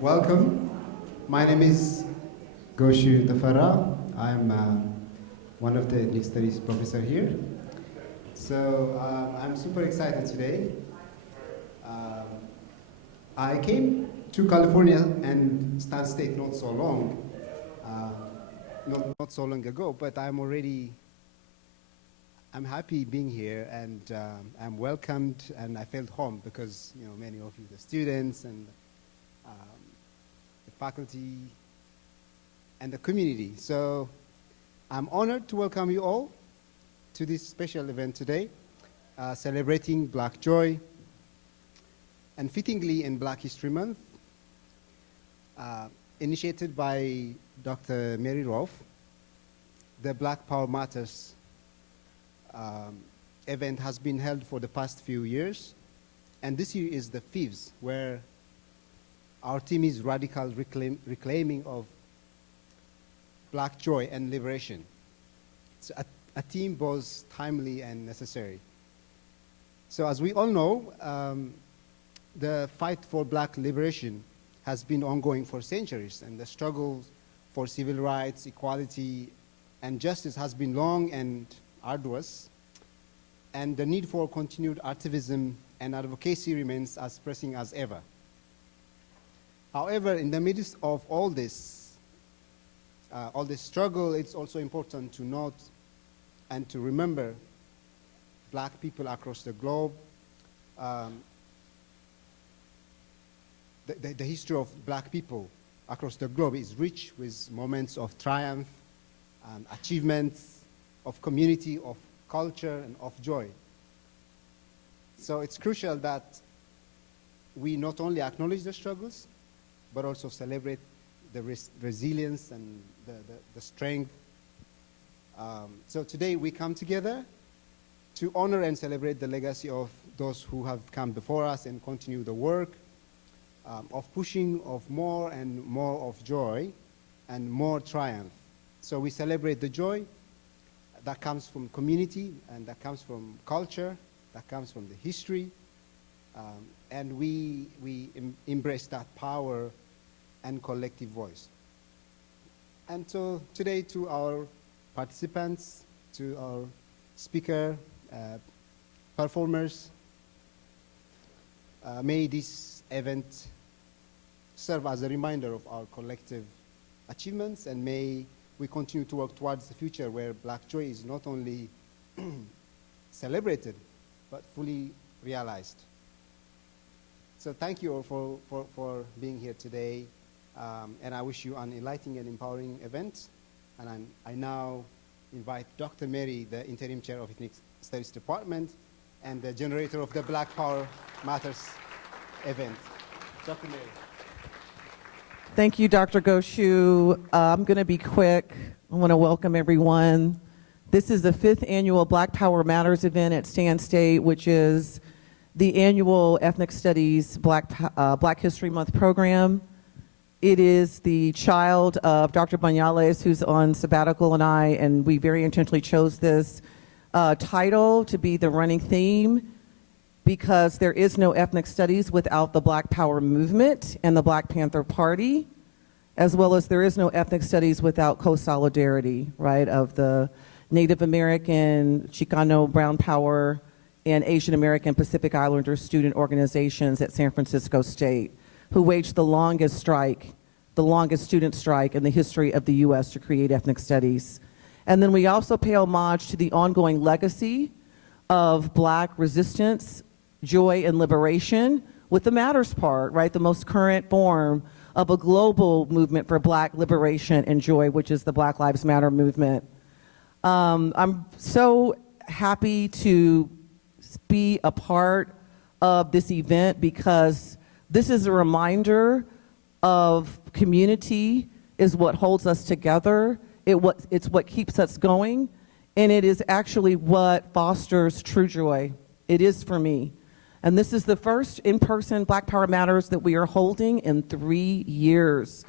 Welcome. My name is Goshu Dafara. I'm one of the ethnic studies professor here. So I'm super excited today. I came to California and Stanislaus State not so long ago, but I'm happy being here, and I'm welcomed, and I felt home because many of you, the students and the faculty and the community. So I'm honored to welcome you all to this special event today, celebrating Black Joy, and fittingly in Black History Month, initiated by Dr. Mary Rolfe. The Black Power Matters event has been held for the past few years, and this year is the fifth, where our team is radical reclaiming of Black joy and liberation. It's a theme both timely and necessary. So as we all know, the fight for Black liberation has been ongoing for centuries, and the struggle for civil rights, equality, and justice has been long and arduous, and the need for continued activism and advocacy remains as pressing as ever. However, in the midst of all this struggle, it's also important to note and to remember Black people across the globe. The history of Black people across the globe is rich with moments of triumph, achievements, of community, of culture, and of joy. So it's crucial that we not only acknowledge the struggles, but also celebrate the resilience and the strength. So today we come together to honor and celebrate the legacy of those who have come before us and continue the work of pushing of more and more of joy and more triumph. So we celebrate the joy that comes from community, and that comes from culture, that comes from the history, and we embrace that power and collective voice. And so today, to our participants, to our speaker, performers, may this event serve as a reminder of our collective achievements, and may we continue to work towards the future where Black joy is not only celebrated, but fully realized. So thank you all for being here today, and I wish you an enlightening and empowering event. And I now invite Dr. Mary, the Interim Chair of Ethnic Studies Department and the generator of the Black Power Matters event. Dr. Mary. Thank you, Dr. Goshu. I'm going to be quick. I want to welcome everyone. This is the 5th annual Black Power Matters event at Stan State, which is the annual Ethnic Studies Black History Month program. It is the child of Dr. Banyales, who's on sabbatical, and we very intentionally chose this title to be the running theme, because there is no ethnic studies without the Black Power movement and the Black Panther Party, as well as there is no ethnic studies without co-solidarity, right, of the Native American, Chicano, Brown Power, and Asian American Pacific Islander student organizations at San Francisco State, who waged the longest strike, the longest student strike in the history of the US to create ethnic studies. And then we also pay homage to the ongoing legacy of Black resistance, joy, and liberation with the Matters part, right? The most current form of a global movement for Black liberation and joy, which is the Black Lives Matter movement. I'm so happy to be a part of this event, because this is a reminder of community is what holds us together. It's what keeps us going, and it is actually what fosters true joy. It is for me. And this is the first in-person Black Power Matters that we are holding in 3 years.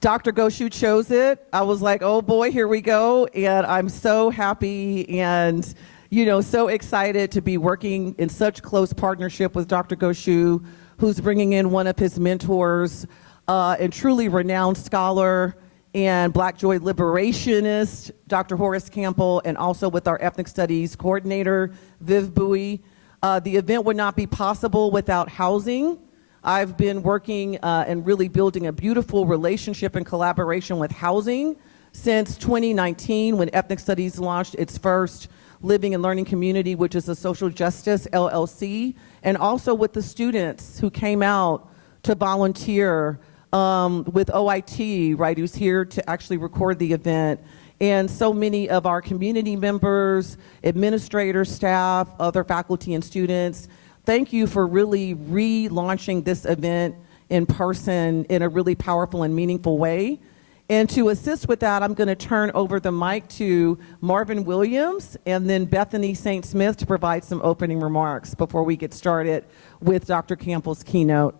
Dr. Goshu chose it. I was like, oh boy, here we go. And I'm so happy. And so excited to be working in such close partnership with Dr. Goshu, who's bringing in one of his mentors, and truly renowned scholar and Black Joy liberationist, Dr. Horace Campbell, and also with our ethnic studies coordinator, Viv Bowie. The event would not be possible without housing. I've been working and really building a beautiful relationship and collaboration with housing since 2019, when Ethnic Studies launched its first living and learning community, which is a social justice LLC, and also with the students who came out to volunteer with OIT, right, who's here to actually record the event, and so many of our community members, administrators, staff, other faculty and students. Thank you for really relaunching this event in person in a really powerful and meaningful way. And to assist with that, I'm going to turn over the mic to Marvin Williams and then Bethany St. Smith to provide some opening remarks before we get started with Dr. Campbell's keynote.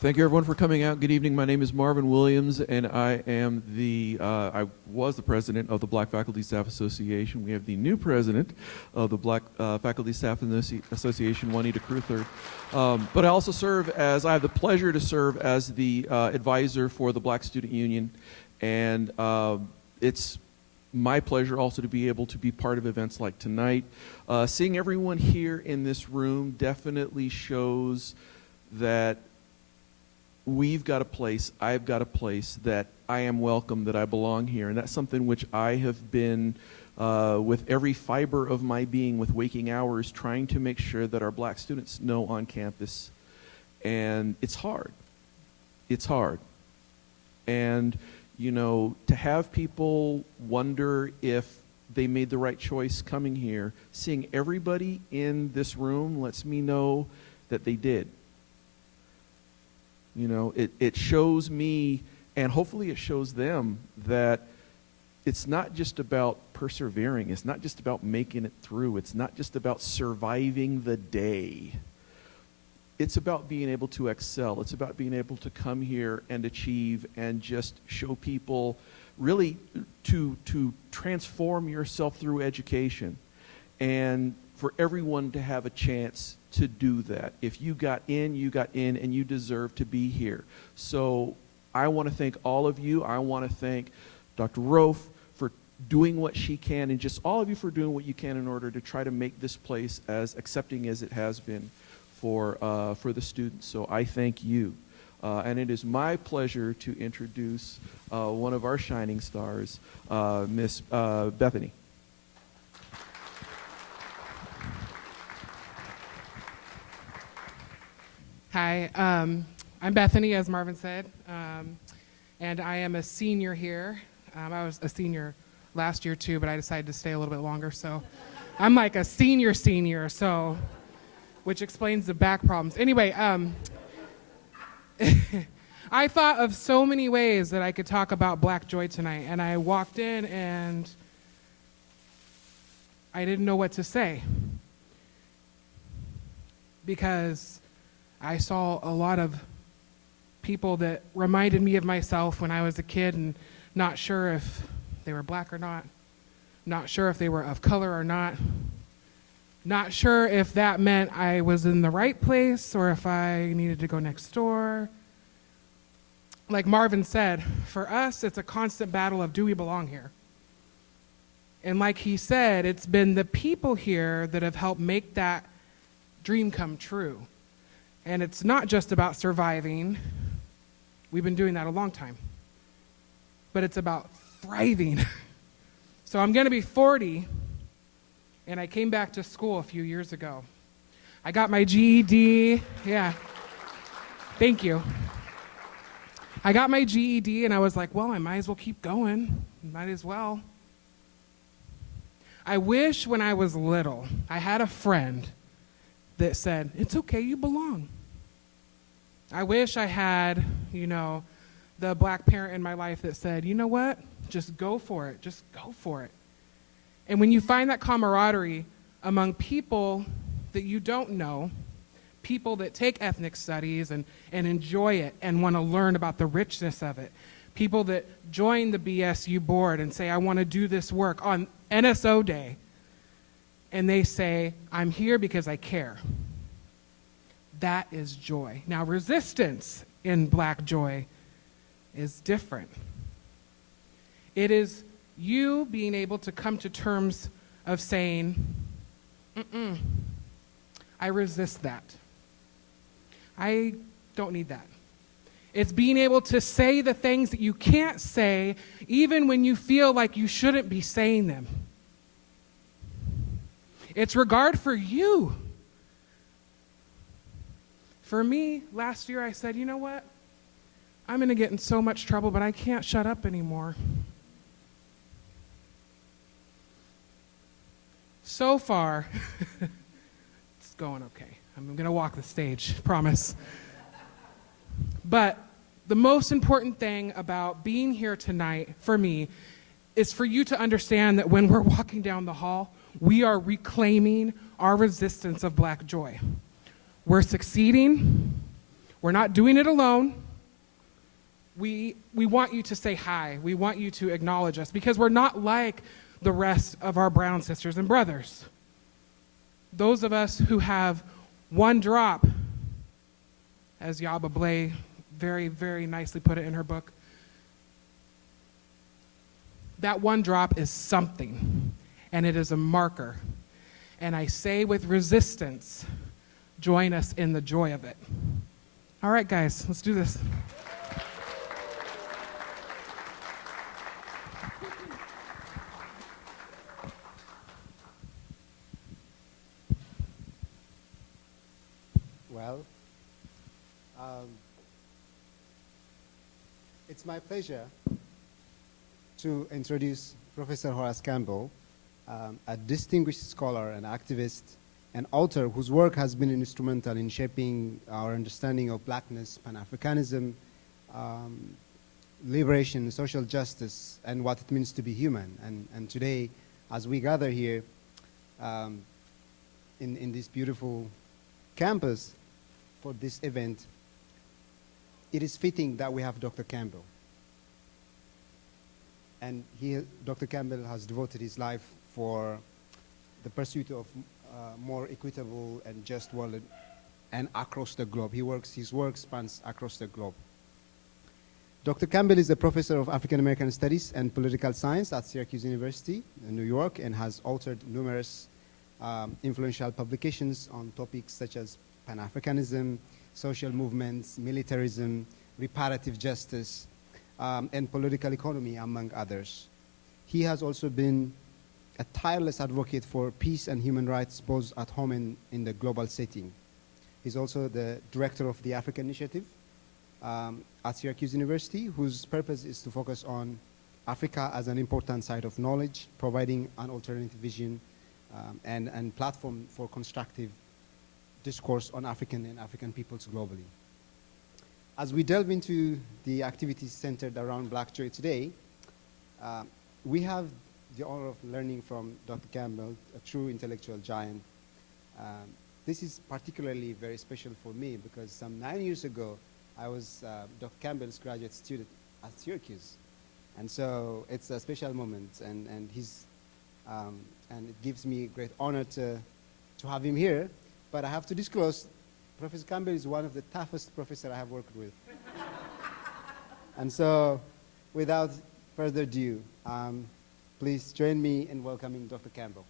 Thank you, everyone, for coming out. Good evening. My name is Marvin Williams, and I am I was the president of the Black Faculty Staff Association. We have the new president of the Black Faculty Staff Association, Juanita Cruther. But I also I have the pleasure to serve as the advisor for the Black Student Union, and it's my pleasure also to be able to be part of events like tonight. Seeing everyone here in this room definitely shows that we've got a place, I've got a place, that I am welcome, that I belong here. And that's something which I have been, with every fiber of my being, with waking hours, trying to make sure that our Black students know on campus. And it's hard. It's hard. And, to have people wonder if they made the right choice coming here, seeing everybody in this room lets me know that they did. It shows me, and hopefully it shows them, that it's not just about persevering. It's not just about making it through. It's not just about surviving the day. It's about being able to excel. It's about being able to come here and achieve and just show people really to transform yourself through education, and for everyone to have a chance to do that. If you got in, and you deserve to be here. So I want to thank all of you. I want to thank Dr. Rofe for doing what she can, and just all of you for doing what you can in order to try to make this place as accepting as it has been for the students. So I thank you. And it is my pleasure to introduce one of our shining stars, Miss Bethany. Hi, I'm Bethany, as Marvin said, and I am a senior here. I was a senior last year too, but I decided to stay a little bit longer, so I'm like a senior, so, which explains the back problems. Anyway, I thought of so many ways that I could talk about Black Joy tonight, and I walked in and I didn't know what to say, because I saw a lot of people that reminded me of myself when I was a kid, and not sure if they were Black or not sure if they were of color or not sure if that meant I was in the right place or if I needed to go next door. Like Marvin said, for us, it's a constant battle of, do we belong here? And like he said, it's been the people here that have helped make that dream come true. And it's not just about surviving. We've been doing that a long time. But it's about thriving. So I'm going to be 40, and I came back to school a few years ago. I got my GED. Yeah. Thank you. I got my GED, and I was like, well, I might as well keep going. Might as well. I wish when I was little, I had a friend that said, it's okay, you belong. I wish I had, the Black parent in my life that said, you know what, just go for it, just go for it. And when you find that camaraderie among people that you don't know, people that take ethnic studies and enjoy it and want to learn about the richness of it, People that join the BSU board and say, I want to do this work on NSO Day. And they say, I'm here because I care. That is joy. Now, resistance in Black joy is different. It is you being able to come to terms of saying, I resist that. I don't need that. It's being able to say the things that you can't say, even when you feel like you shouldn't be saying them. It's regard for you. For me, last year I said, you know what? I'm going to get in so much trouble, but I can't shut up anymore. So far, it's going okay. I'm going to walk the stage, promise. But the most important thing about being here tonight, for me, is for you to understand that when we're walking down the hall, we are reclaiming our resistance of Black joy. We're succeeding. We're not doing it alone. We want you to say hi. We want you to acknowledge us because we're not like the rest of our brown sisters and brothers. Those of us who have one drop, as Yaba Blay very, very nicely put it in her book, that one drop is something, and it is a marker. And I say with resistance, join us in the joy of it. All right, guys, let's do this. Well, it's my pleasure to introduce Professor Horace Campbell, a distinguished scholar and activist and author whose work has been instrumental in shaping our understanding of Blackness, Pan-Africanism, liberation, social justice, and what it means to be human. And today, as we gather here in this beautiful campus for this event, it is fitting that we have Dr. Campbell. And Dr. Campbell has devoted his life for the pursuit of more equitable and just world and across the globe. His work spans across the globe. Dr. Campbell is a professor of African American Studies and Political Science at Syracuse University in New York and has authored numerous influential publications on topics such as Pan-Africanism, social movements, militarism, reparative justice, and political economy, among others. He has also been a tireless advocate for peace and human rights both at home and in the global setting. He's also the director of the Africa Initiative at Syracuse University, whose purpose is to focus on Africa as an important site of knowledge, providing an alternative vision and platform for constructive discourse on African and African peoples globally. As we delve into the activities centered around Black joy today, we have the honor of learning from Dr. Campbell, a true intellectual giant. This is particularly very special for me because some 9 years ago, I was Dr. Campbell's graduate student at Syracuse. And so it's a special moment, and it gives me great honor to have him here. But I have to disclose, Professor Campbell is one of the toughest professors I have worked with. And so, without further ado, please join me in welcoming Dr. Campbell.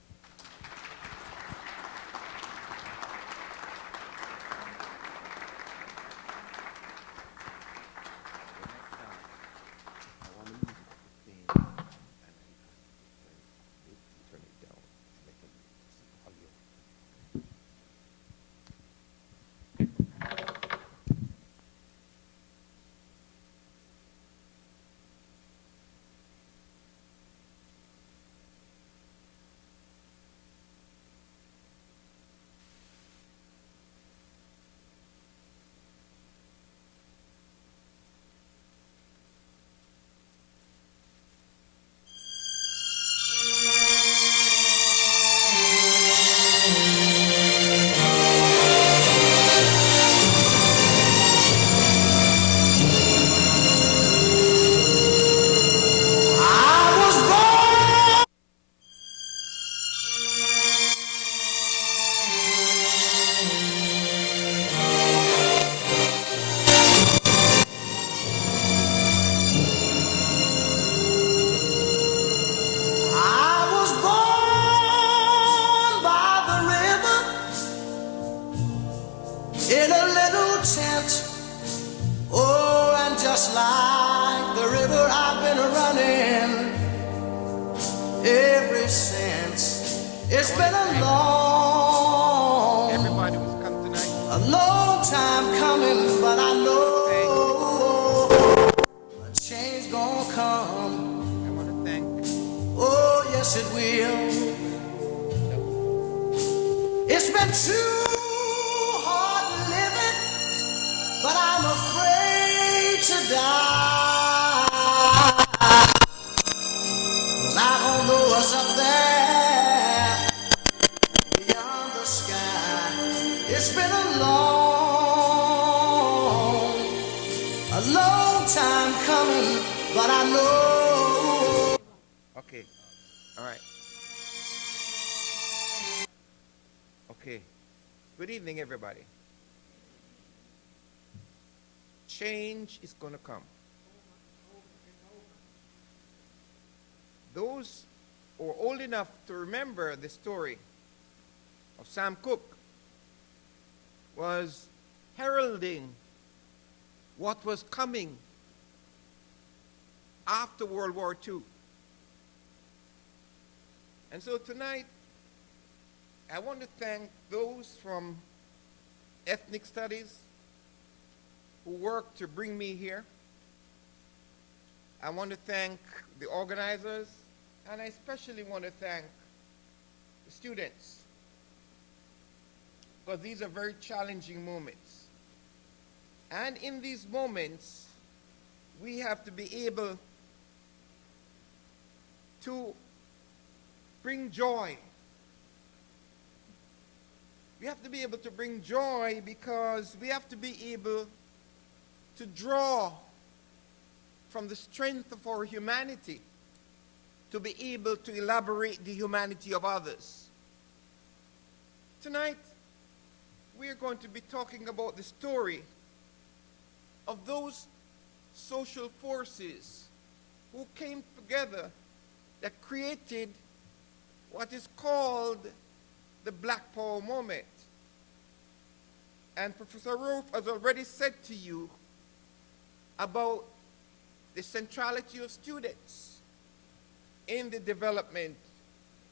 It's been a long, Everybody who's come tonight. a long time coming, but I know a change gonna come. I want to thank Oh, yes, it will. It's been too hard living, but I'm afraid to die. 'Cause I don't know what's up there beyond the sky. It's been a long time coming, but I know. Okay. All right. Okay. Good evening, everybody. Change is going to come. Those who are old enough to remember the story of Sam Cooke was heralding what was coming after World War II. And so tonight, I want to thank those from ethnic studies who worked to bring me here. I want to thank the organizers, and I especially want to thank the students, because these are very challenging moments. And in these moments, we have to be able to bring joy. We have to be able to bring joy because we have to be able to draw from the strength of our humanity to be able to elaborate the humanity of others. Tonight, we are going to be talking about the story of those social forces who came together that created what is called the Black Power moment. And Professor Rolfe has already said to you about the centrality of students in the development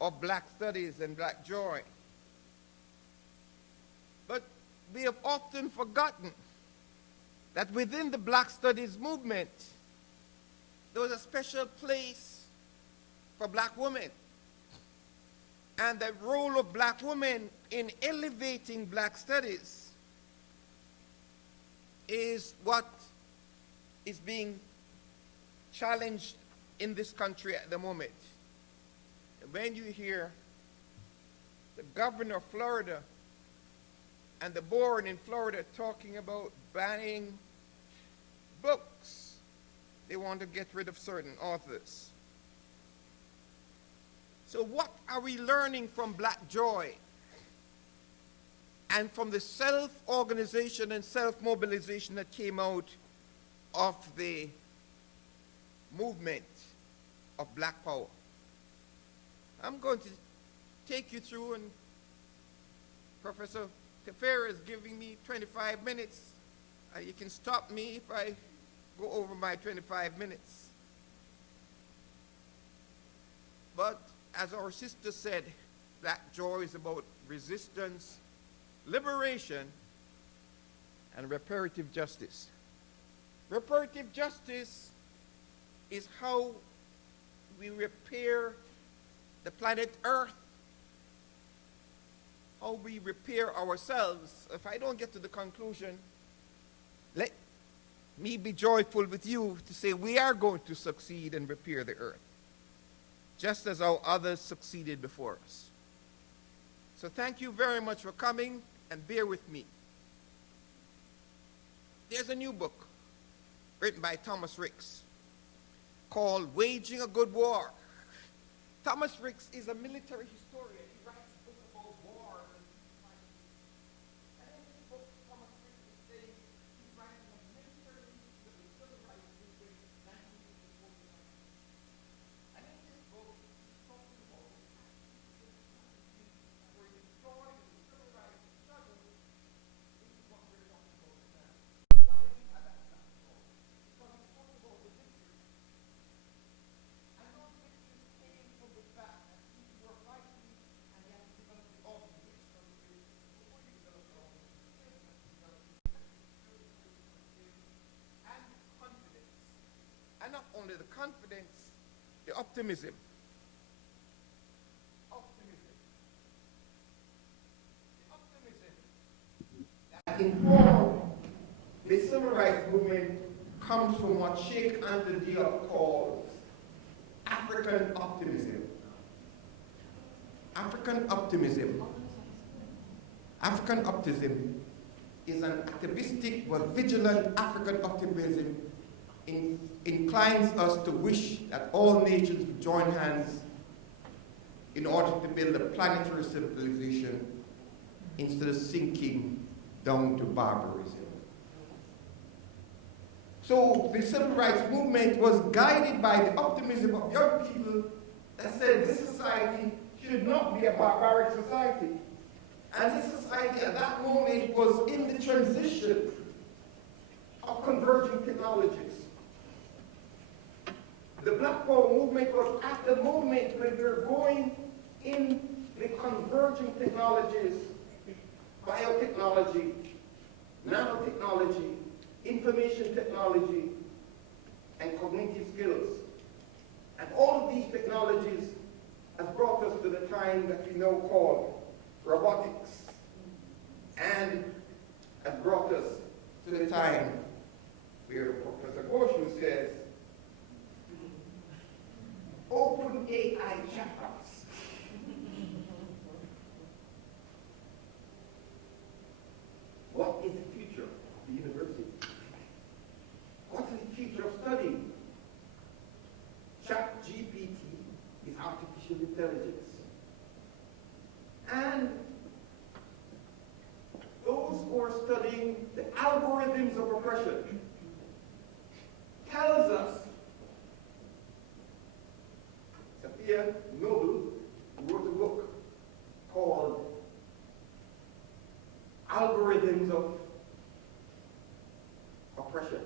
of Black studies and Black joy. But we have often forgotten that within the Black studies movement, there was a special place for Black women. And the role of Black women in elevating Black studies is what is being challenged in this country at the moment. And when you hear the governor of Florida and the board in Florida talking about banning books, they want to get rid of certain authors. So what are we learning from Black joy and from the self-organization and self-mobilization that came out of the movement of Black Power? I'm going to take you through, and Professor Tefera is giving me 25 minutes. You can stop me if I go over my 25 minutes. But as our sister said, Black joy is about resistance, liberation, and reparative justice. Reparative justice is how we repair the planet Earth, how we repair ourselves. If I don't get to the conclusion, let me be joyful with you to say we are going to succeed and repair the Earth, just as how others succeeded before us. So thank you very much for coming, and bear with me. There's a new book written by Thomas Ricks called Waging a Good War. Thomas Ricks is a military historian. He writes books about wars and peace. And in this book, Thomas Ricks is saying he's writing a military history of the civil rights movement 1964. And in this book, he's talking about the were destroyed in the civil rights struggle. This is what we're talking about now. Why do we have that struggle? Because he's talking about the victory. And those victories came from the fact that people were fighting, and yet not only the confidence, the optimism. That informed the civil rights movement comes from what Sheikh Anta Diop calls African optimism. African optimism. African optimism is an activistic but vigilant African optimism inclines us to wish that all nations would join hands in order to build a planetary civilization instead of sinking down to barbarism. So the civil rights movement was guided by the optimism of young people that said this society should not be a barbaric society. And this society at that moment was in the transition of converging technologies. The Black Power movement was at the moment when we were going in the converging technologies, biotechnology, nanotechnology, information technology, and cognitive skills. And all of these technologies has brought us to the time that we now call robotics, and has brought us to the time where Professor Goshu says, open AI chatbots. What is the future of the university? What is the future of study? ChatGPT is artificial intelligence. And those who are studying the algorithms of oppression tells us, Sophia Noble wrote a book called Algorithms of Oppression.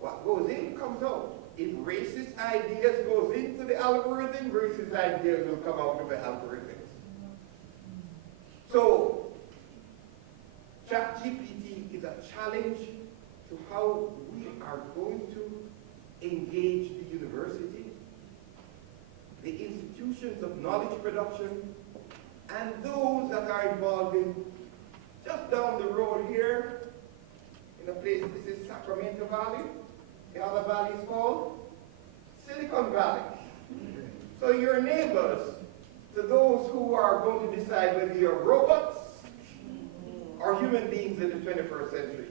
What goes in comes out. If racist ideas goes into the algorithm, racist ideas will come out of the algorithms. So, ChatGPT is a challenge to how we are going to engage the university, the institutions of knowledge production, and those that are involved in just down the road here, in a place, this is Sacramento Valley, the other valley is called Silicon Valley. So your neighbors, to those who are going to decide whether you're robots or human beings in the 21st century.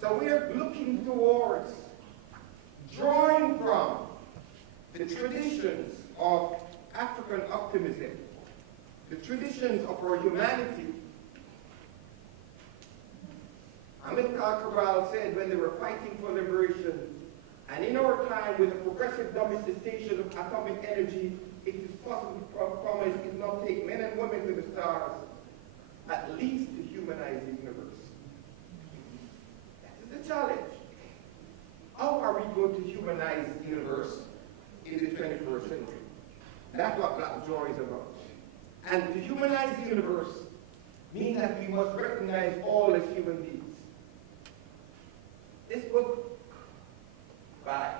So we are looking towards drawing from the traditions of African optimism, the traditions of our humanity. Amilcar Cabral said when they were fighting for liberation, and in our time with the progressive domestication of atomic energy, it is possible to promise, if not take men and women to the stars, at least to humanize the universe. That is the challenge. How are we going to humanize the universe in the 21st century? That's what Black Joy is about. And to humanize the universe means that we must recognize all as human beings. This book by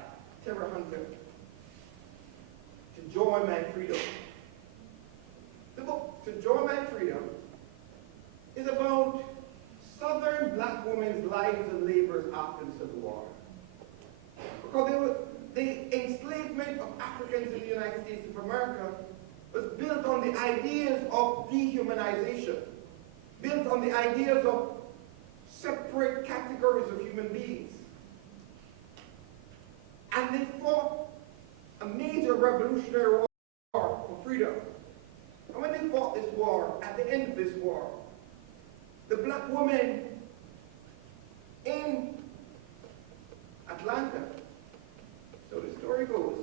Terra Hunter, To Joy My Freedom. The book, To Joy My Freedom, is about Southern Black women's lives and labors after the Civil War. Because the enslavement of Africans in the United States of America was built on the ideas of dehumanization, built on the ideas of separate categories of human beings. And they fought a major revolutionary war for freedom. And when they fought this war, at the end of this war, the Black women in Atlanta, so the story goes,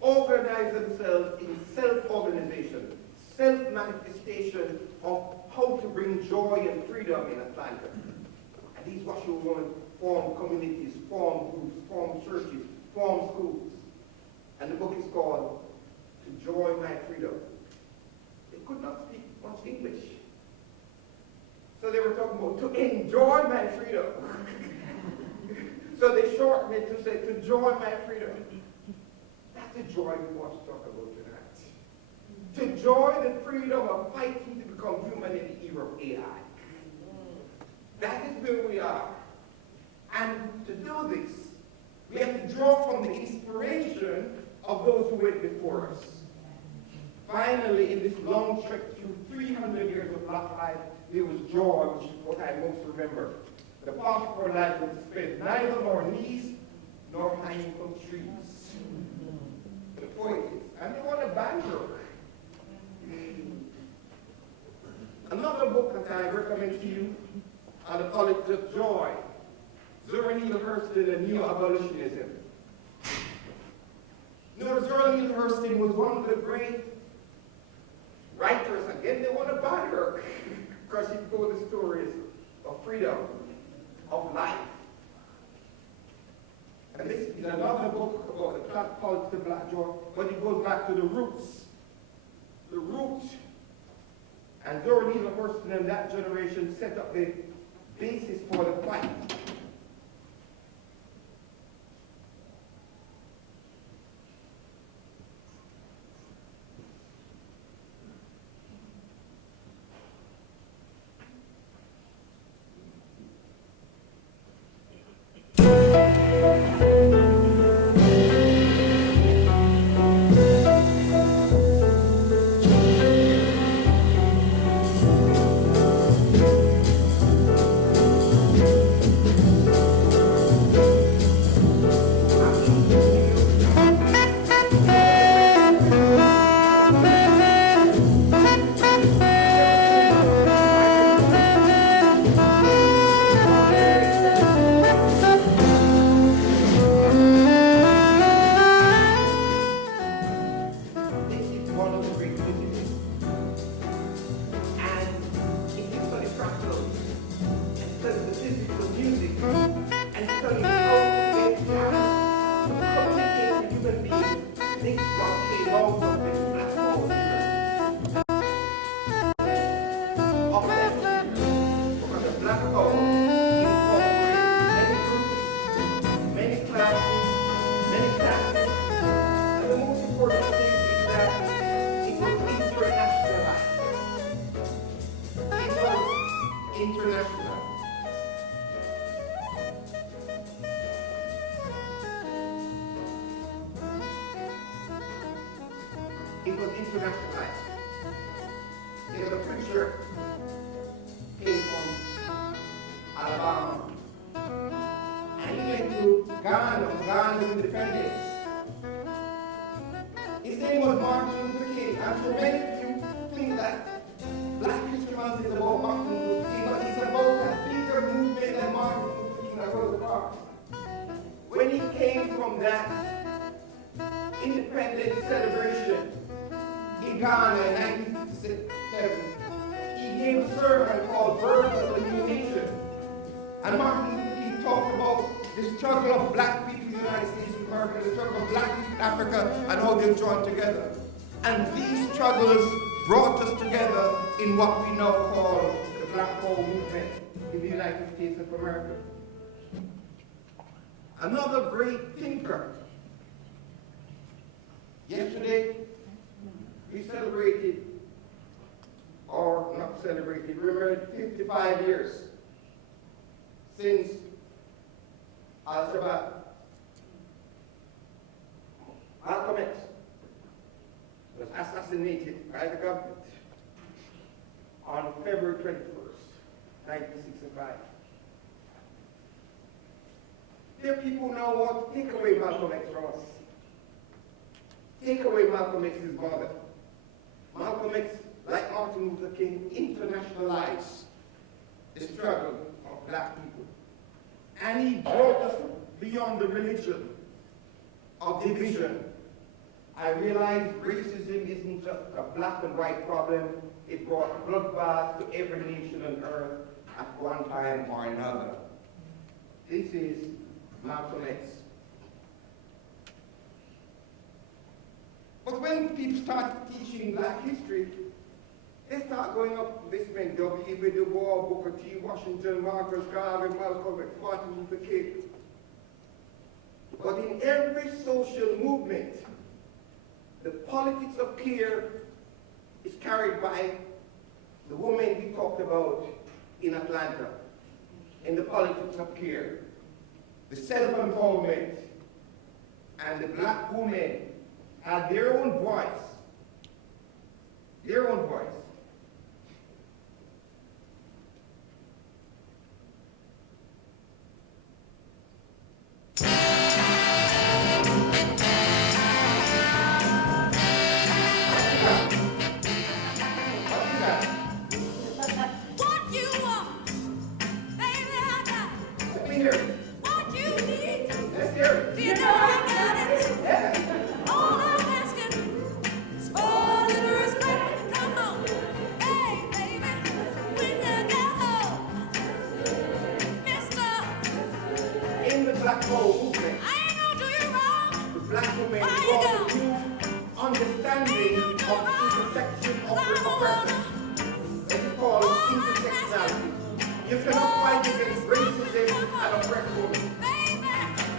organized themselves in self-organization, self-manifestation of how to bring joy and freedom in Atlanta. And these washerwomen formed communities, formed groups, formed churches, formed schools. And the book is called To Joy My Freedom. They could not speak much English. So they were talking about to enjoy my freedom. So they shortened it to say, to joy my freedom. That's the joy we want to talk about tonight. To joy the freedom of fighting to become human in the era of AI. That is where we are. And to do this, we have to draw from the inspiration of those who went before us. Finally, in this long trek through 300 years of Black life, there was joy, which is what I most remember. The path of our life was spent neither nor knees nor hanging from trees. The point is, and they want a banjo. Another book that I recommend to you, on the Politics of Joy, Zora Neale Hurston and Neo-Abolitionism. Zora Neale Hurston was one of the great writers. Again, they want to ban her because she told the stories of freedom, of life. And this is another book about the politics of Black joy, but it goes back to the roots. The roots. And Zora Neale Hurston and that generation set up the basis for the fight. It was internationalized. There's a preacher came from Alabama, and he went to Ghana's independence. His name was Martin Luther King. I'm sure many of you think that Black History Month is about Martin Luther King, but it's about a bigger movement than Martin Luther King that was apart. When he came from that independence celebration in Ghana in 1967, he gave a sermon called Birth of the New Nation. And Martin Luther King talked about the struggle of Black people in the United States of America, the struggle of Black people in Africa, and how they've joined together. And these struggles brought us together in what we now call the Black Power movement in the United States of America. Another great thinker. Yesterday, we celebrated, or not celebrated, remembered 55 years since Al-Shabaab, Malcolm X, was assassinated by the government on February 21st, 1965. There are people now want to take away Malcolm X from us. Take away Malcolm X's mother. Malcolm X, like Martin Luther King, internationalized the struggle of Black people. And he brought us beyond the religion of division. I realized racism isn't just a black and white problem. It brought bloodbath to every nation on earth at one time or another. This is Malcolm X. But when people start teaching Black history, they start going up this man, W.E.B. Du Bois, Booker T. Washington, Marcus Garvey, Malcolm X, Martin Luther King. But in every social movement, the politics of care is carried by the woman we talked about in Atlanta, in the politics of care. The self-empowerment and the black women had their own voice. Their own voice. What you want, baby, I got it. Let me hear it. What you need, Let's hear it. you know I got it. Yeah. All I'm asking is for a little respect. Come on, hey, baby, when you get home, mister, In the black power movement, I ain't gonna do you wrong. the black women Where you brought a go? new understanding of the intersection of the oppressed. It is called intersectionality. You cannot fight against racism and oppressed women.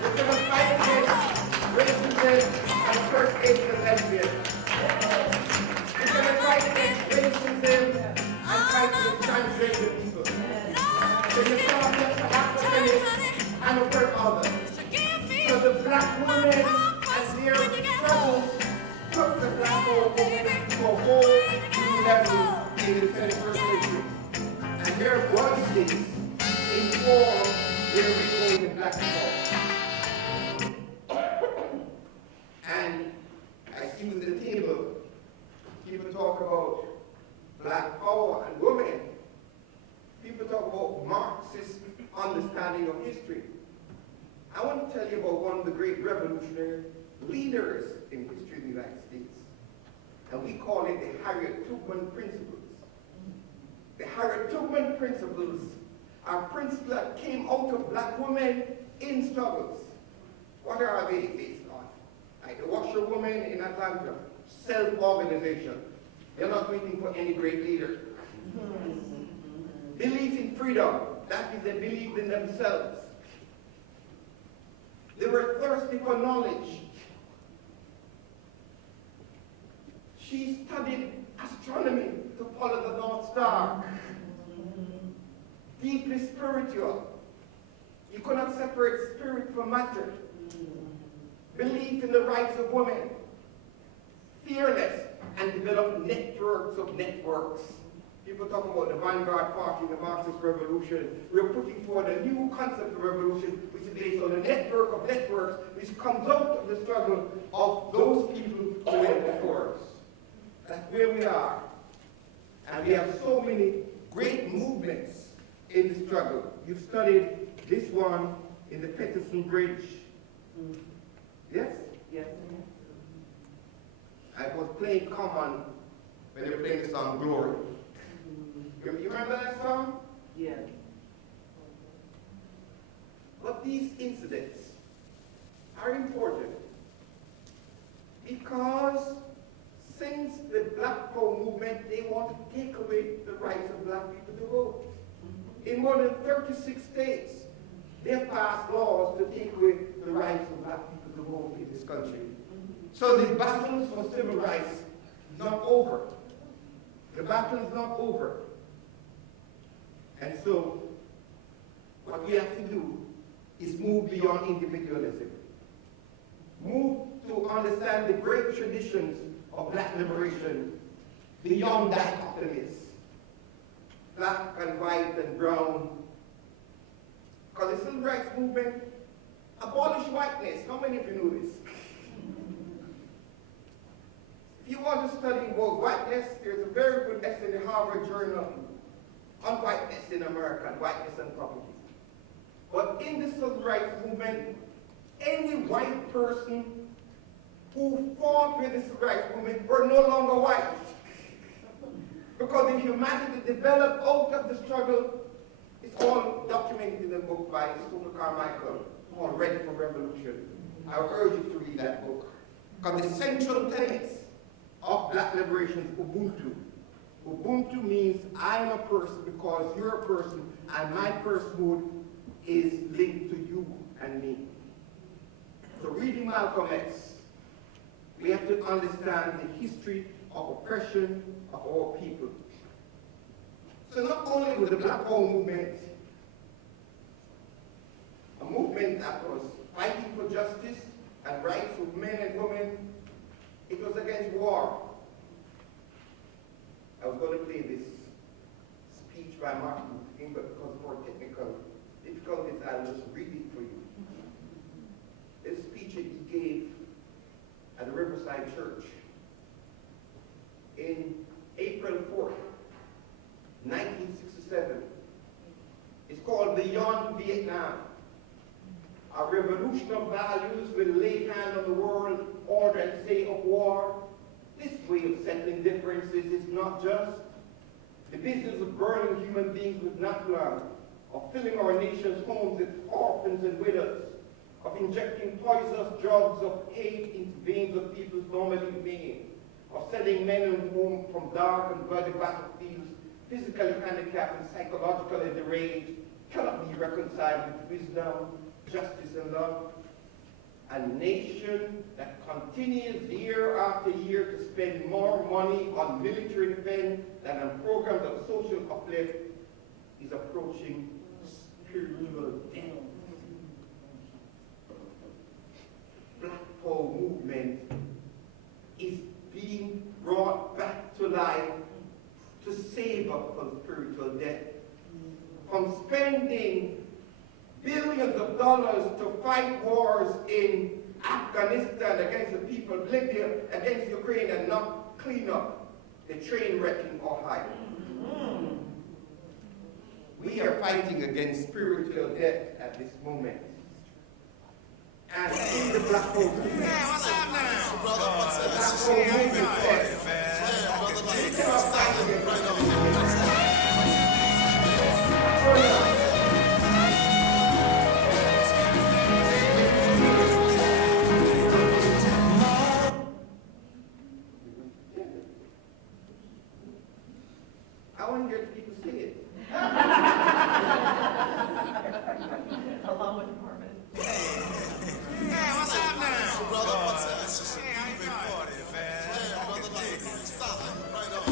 You cannot fight against racism and oppressed Asian and lesbians. You cannot fight against racism and fight against transgender people. So you cannot get the Africanists and oppress others. So the black women and their struggles took the black whole movement to a whole new level in the 21st century. And their voices inform where we're going in black thought. And I see with the table, people talk about black power and women. People talk about Marxist understanding of history. I want to tell you about one of the great revolutionary leaders in history of the United States. And we call it the Harriet Tubman Principles. The Harriet Tubman Principles are principles that came out of black women in struggles. What are they based on? Like the washerwoman in Atlanta, self-organization. They're not waiting for any great leader. Belief in freedom, that is, they believed in themselves. They were thirsty for knowledge. She studied astronomy to follow the North Star. Deeply spiritual. You cannot separate spirit from matter. Belief in the rights of women. Fearless, and develop networks of networks. People talk about the Vanguard Party, the Marxist Revolution. We're putting forward a new concept of revolution, which is based on a network of networks, which comes out of the struggle of those people who went before us. That's where we are. And we have so many great movements in the struggle. You've studied this one in the Peterson Bridge. Yes? Yes. I was playing Common when they were playing the song Glory. You remember that song? Yes. But these incidents are important because since the Black Power movement, they want to take away the rights of black people to vote. In more than 36 states, they have passed laws to take away the rights of black people to vote in this country. So the battle for civil rights is not over. The battle is not over. And so, what we have to do is move beyond individualism. Move to understand the great traditions of black liberation beyond dichotomies. Black and white and brown. Because the civil rights movement abolished whiteness. How many of you know this? If you want to study about whiteness, there's a very good essay in the Harvard Journal on whiteness in America, whiteness and property. But in the civil rights movement, any white person who fought with the civil rights movement were no longer white. Because the humanity developed out of the struggle, it's all documented in a book by Stephen Carmichael called Ready for Revolution. I urge you to read that book. Because the central tenets of black liberation is Ubuntu. Ubuntu means I'm a person because you're a person, and my personhood is linked to you and me. So reading Malcolm X, we have to understand the history of oppression of our people. So not only was the Black Power movement a movement that was fighting for justice and rights of men and women, it was against war. I was going to play this speech by Martin Luther King, but because of our technical difficulties, I'll just read it for you. This speech that he gave at the Riverside Church in April 4th, 1967. It's called Beyond Vietnam. A revolution of values will lay hand on the world order and state of war. This way of settling differences is not just. The business of burning human beings with napalm, of filling our nation's homes with orphans and widows, of injecting poisonous drugs of hate into veins of people's normally being, of sending men and women from dark and bloody battlefields, physically handicapped and psychologically deranged, cannot be reconciled with wisdom, justice, and love. A nation that continues year after year to spend more money on military defense than on programs of social uplift is approaching spiritual death. Black Power movement is being brought back to life to save us from spiritual death. From spending billions of dollars to fight wars in Afghanistan against the people of Libya, against Ukraine, and not clean up the train wrecking Ohio. We are fighting against spiritual death at this moment. And in the Black Power movement, the Black Power movement says, we cannot fight against I want to hear the people say it. Along with Marvin. Hey, what's up now? Brother, what's up? Hey, how you doing? Hey, brother, like, stop it. Right on.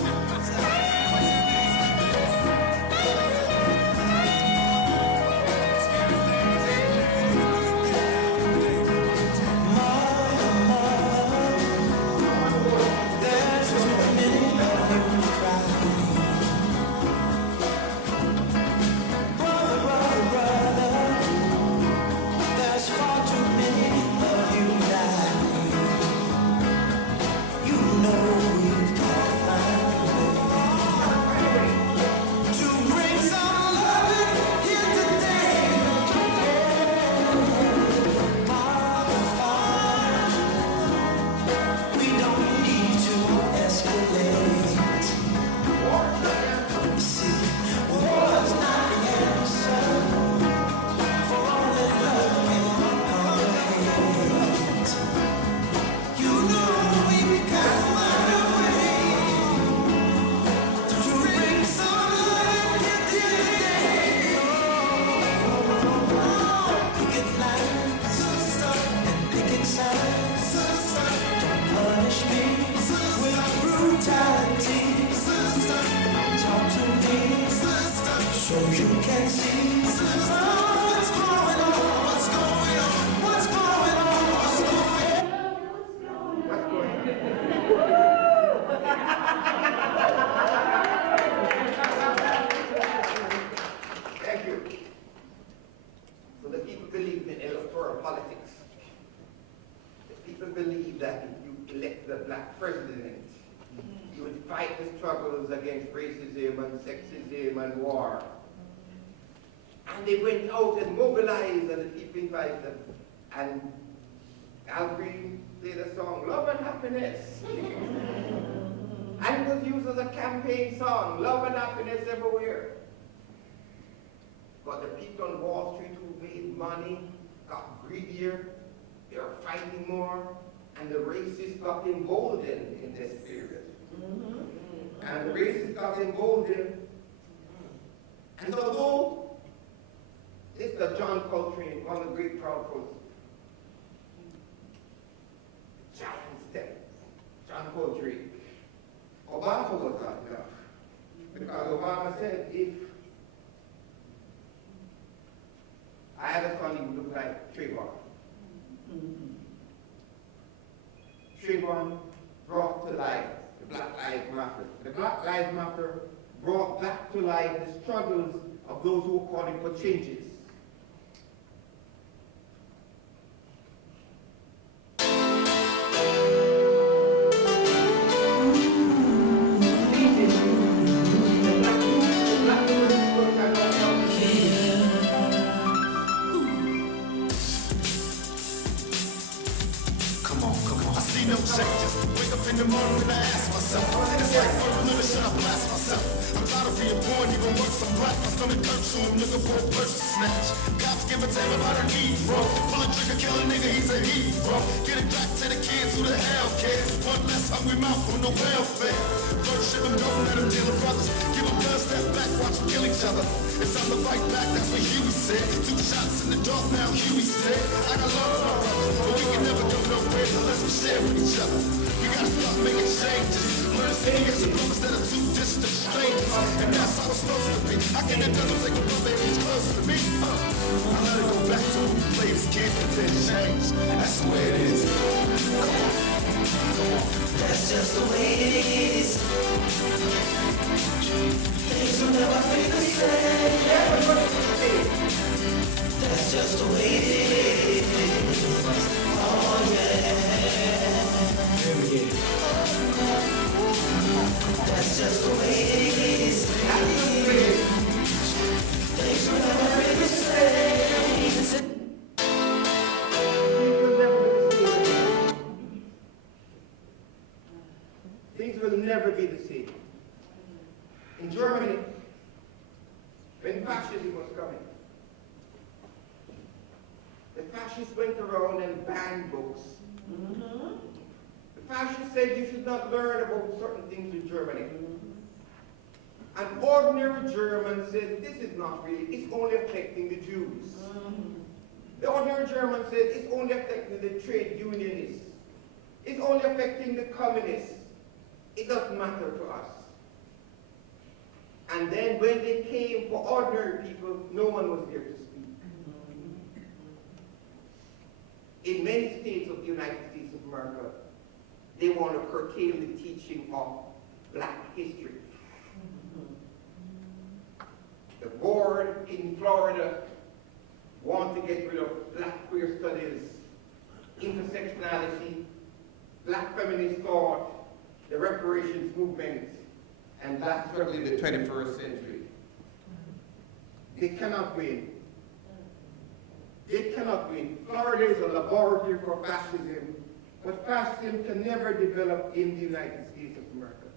Against racism and sexism and war. And they went out and mobilized, and the people invited them. And Al Green played a song, Love and Happiness. And it was used as a campaign song, Love and Happiness everywhere. But the people on Wall Street who made money got greedier, they were fighting more, and the racists got emboldened in this period. And the racists got emboldened. And although this is John Coltrane, one of the great proud poets, giant step. John Coltrane. Obama was not enough. Because Obama said, if I had a son, he would look like Trayvon. Trayvon brought to life the Black Lives Matter. The Black Lives Matter brought back to life the struggles of those who were calling for changes. Things will never be the same. In Germany, when fascism was coming, the fascists went around and banned books. The fascists said you should not learn about certain things in Germany. An ordinary German said, this is not really, it's only affecting the Jews. The ordinary German said, it's only affecting the trade unionists. It's only affecting the communists. It doesn't matter to us. And then when they came for ordinary people, no one was there to speak. In many states of the United States of America, they want to curtail the teaching of black history. The board in Florida want to get rid of black queer studies, intersectionality, black feminist thought, the reparations movement, and that's certainly the 21st century. They cannot win. They cannot win. Florida is a laboratory for fascism, but fascism can never develop in the United States of America.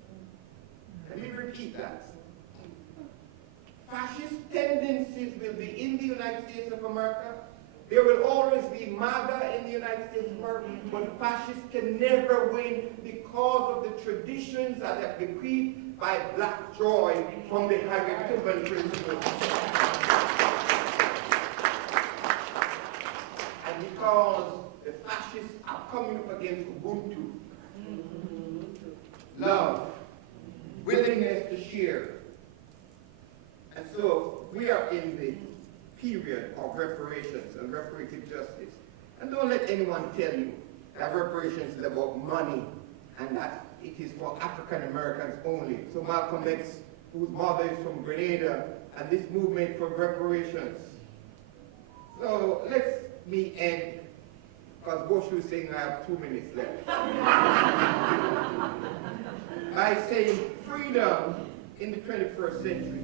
Let me repeat that. Fascist tendencies will be in the United States of America. There will always be MAGA in the United States of America, but fascists can never win because of the traditions that are bequeathed by Black joy from the Harriet Tubman principle. And because the fascists are coming up against Ubuntu, love, willingness to share. And so we are in the period of reparations and reparative justice. And don't let anyone tell you that reparations is about money and that it is for African Americans only. So Malcolm X, whose mother is from Grenada, and this movement for reparations. So let me end, because Goshu is saying I have 2 minutes left, by saying freedom in the 21st century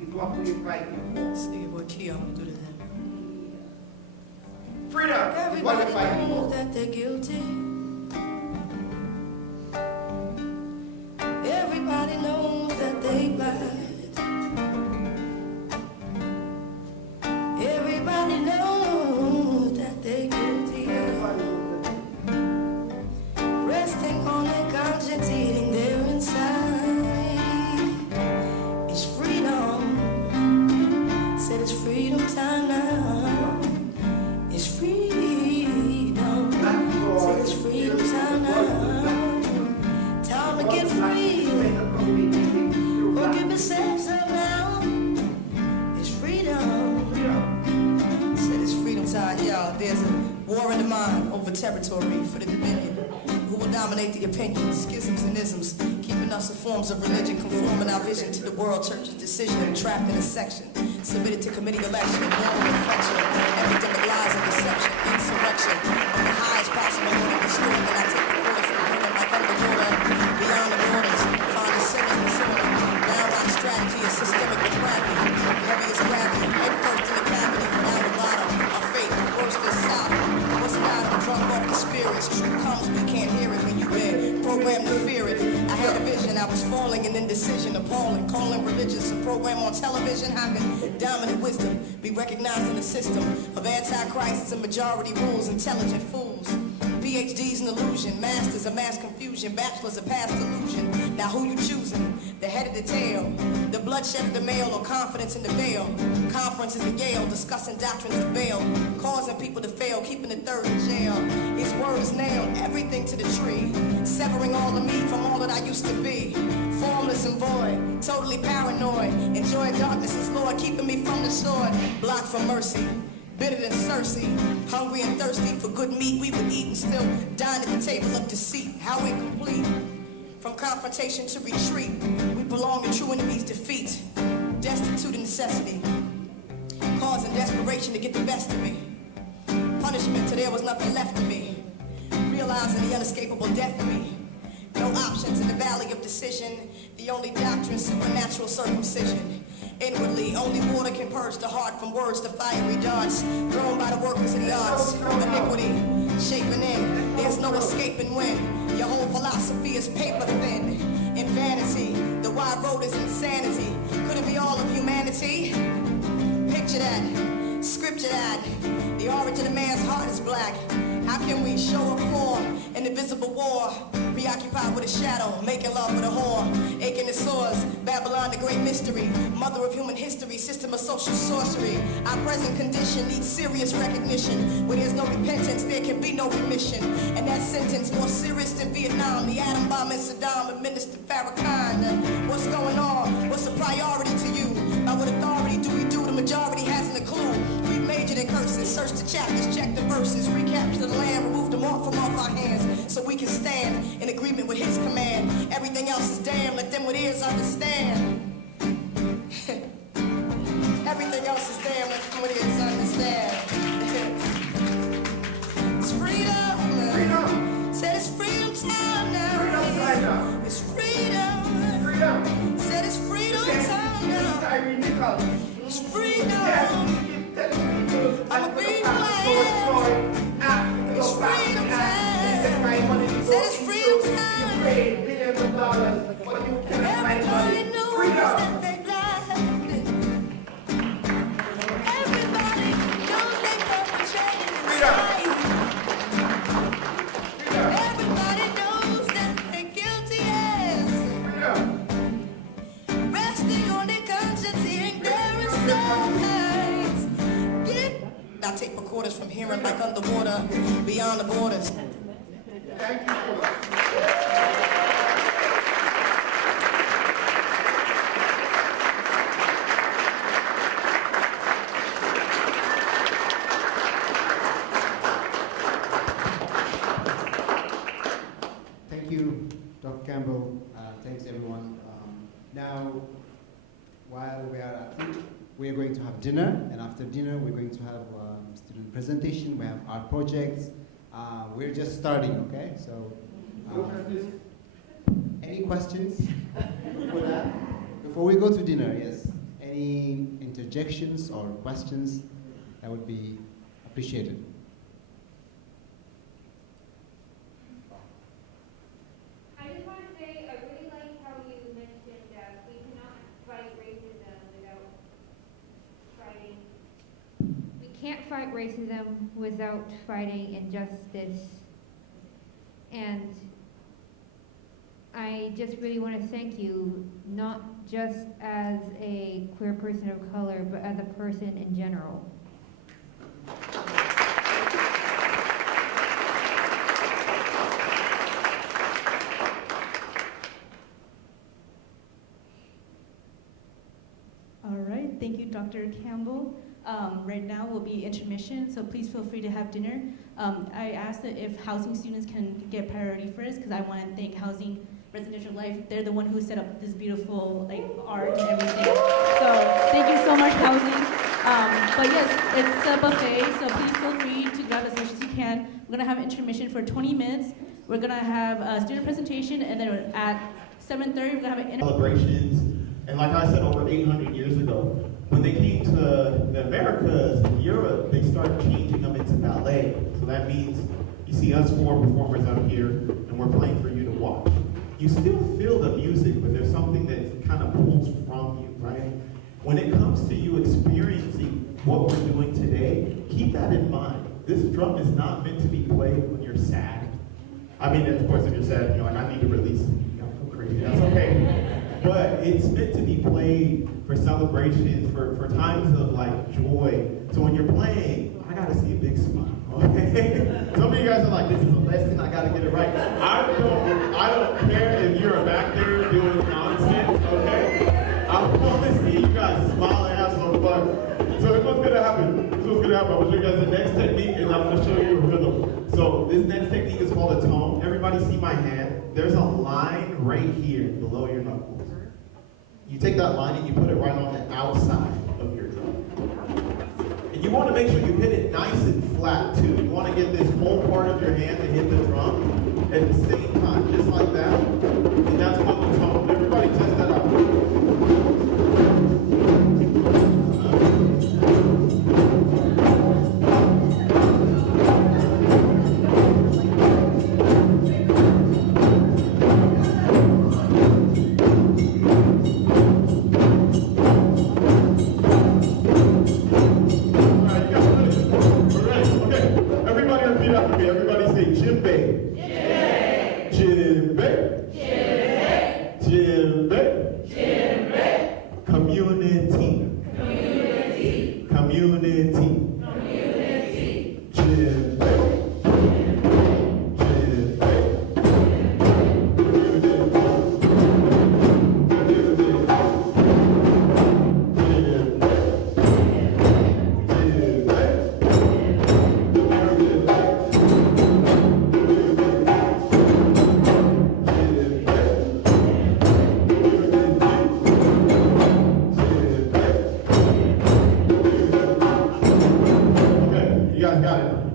is what we are fighting for. Freedom is what we're fighting for. That they're guilty. Everybody knows that they lied. Everybody knows that they're guilty. Resting on their conscience, eating their inside. It's freedom. Said it's freedom time now. It's freedom. Said it's freedom. territory for the dominion. Who will dominate the opinions, schisms and isms, keeping us in forms of religion, conforming our vision to the world church's decision, and trapped in a section, submitted to committee election, moral reflection, epidemic lies and deception, insurrection, of the highest possible order distorted, and I take the order from heaven like underwater, beyond the borders, find a sinning disorder, downright strategy is systemic depravity, heavy as gravity, head first in the cavity, without a bottom, our fate, worse than south, what's about I'm drunk off the spirits, truth comes, we can't hear it when you been programmed to fear it, I had a vision, I was falling in indecision, appalling, calling religious, a program on television, how can dominant wisdom be recognized in the system of antichrists and majority rules, intelligent fools, PhDs in illusion, masters of mass confusion, bachelors of past illusion, now who you choosing, the head of the tail, the bloodshed of the male or confidence in the veil, conferences at Yale, discussing doctrines of bail, causing people to fail, keeping the third in jail, his word is nailed, everything to the tree, severing all of me from all that I used to be, formless and void, totally paranoid, enjoying darkness as Lord, keeping me from the sword, blocked from mercy, bitter than Cersei, hungry and thirsty for good meat we would eat and still dine at the table of deceit, how incomplete, from confrontation to retreat, we belong to true enemies' defeat, destitute of necessity, causing desperation to get the best of me, punishment till there was nothing left of me, realizing the unescapable death of me, no options in the valley of decision, the only doctrine, supernatural circumcision. Inwardly, only water can purge the heart from words to fiery darts, thrown by the workers of the arts, iniquity, shaping in, there's no escaping when, your whole philosophy is paper thin, in vanity, the wide road is insanity, could it be all of humanity? Picture that, scripture that, the origin of man's heart is black, how can we show a form in the visible war, preoccupied with a shadow, making love with a whore, aching the sores, Babylon the great mystery, mother of human history, system of social sorcery, our present condition needs serious recognition, where there's no repentance, there can be no remission, and that sentence more serious than Vietnam, the atom bomb in Saddam administered Farrakhan, what's going on, what's a priority to you, by what authority do we do, the majority hasn't a clue, we've majored in curses, search the chapters, check the verses, recapture the land, remove them all from off our hands, so we can stand in agreement with his command. Everything else is damn, let them with ears understand. Everything else is damn, let them with ears understand. It's freedom. Freedom. Said it's freedom time now. Freedom time now. It's freedom. Freedom. Said it's freedom time now. Tyree Nichols. It's freedom. I'm a big man. It's freedom time. Said it's freedom time. You paid billions of dollars, but you cannot find money. Everybody knows Freedom. that they lied. Everybody knows they perpetrated Freedom. crime. Everybody knows that they're guilty as Freedom. resting on their conscience, hearing their insides. I take recorders from hearing like underwater, beyond the borders. Thank you so much. Thank you, Dr. Campbell. Thanks, everyone. Now, while we are at it, we are going to have dinner, and after dinner, we're going to have student presentation. We have our projects. We're just starting, okay? So, any questions for that? Before we go to dinner, yes? Any interjections or questions? That would be appreciated. I just want to say I really like how you mentioned we cannot fight racism without fighting. We can't fight racism without fighting injustice. And I just really want to thank you, not just as a queer person of color, but as a person in general. All right, thank you, Dr. Campbell. Right now will be intermission, so please feel free to have dinner. I asked that if housing students can get priority first, because I want to thank Housing Residential Life. They're the one who set up this beautiful art and everything. So thank you so much, Housing. But yes, it's a buffet, so please feel free to grab as much as you can. We're gonna have intermission for 20 minutes. We're gonna have a student presentation, and then at 7:30 we're gonna have an celebrations. And like I said, over 800 years ago, when they came to the Americas and Europe, they started changing them into ballet. So that means you see us four performers out here, and we're playing for you to watch. You still feel the music, but there's something that kind of pulls from you, right? When it comes to you experiencing what we're doing today, keep that in mind. This drum is not meant to be played when you're sad. I mean, of course, if you're sad, you're like, I need to release it. I feel crazy. That's okay. But it's meant to be played for celebrations, for times of joy. So when you're playing, I gotta see a big smile. Okay? Some of you guys are like, this is a lesson, I gotta get it right. I don't care if you're back there doing nonsense, okay? I want to see you guys smile and have some fun. So here's what's gonna happen. I'm gonna show you guys the next technique, and I'm gonna show you a rhythm. So this next technique is called a tone. Everybody see my hand? There's a line right here below your knuckles. You take that line and you put it right on the outside of your drum. And you want to make sure you hit it nice and flat too. You want to get this whole part of your hand to hit the drum at the same time, just like that. And that's called the tone. Everybody test that out.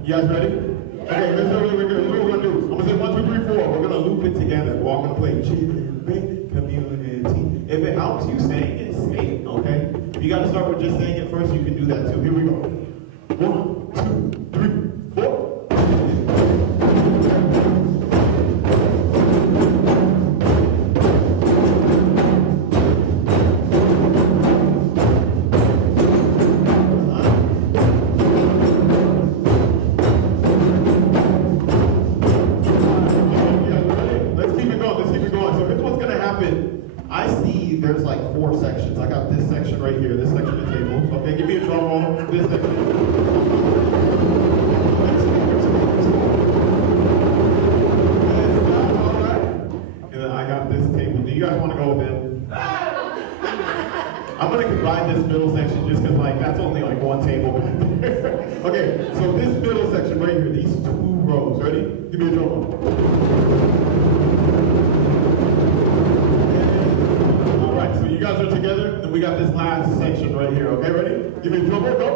You guys ready? Okay, this is what we're gonna do. I'm gonna say 1, 2, 3, 4. We're gonna loop it together. We're all gonna play Big Community. If it helps you saying it, say it, okay? If you gotta start with just saying it first, you can do that too. Here we go. 1, 2, 3, 4. There's like 4 sections. I got this section right here, this section of the table. Okay, give me a drum roll. This section. All right. And then I got this table. Do you guys want to go with it? I'm gonna combine this middle section just because that's only one table back there. Okay, so this middle section right here, these 2 rows. Ready? Give me a drum roll. So you guys are together, and we got this last section right here. Okay, ready? Give me a drum roll, go.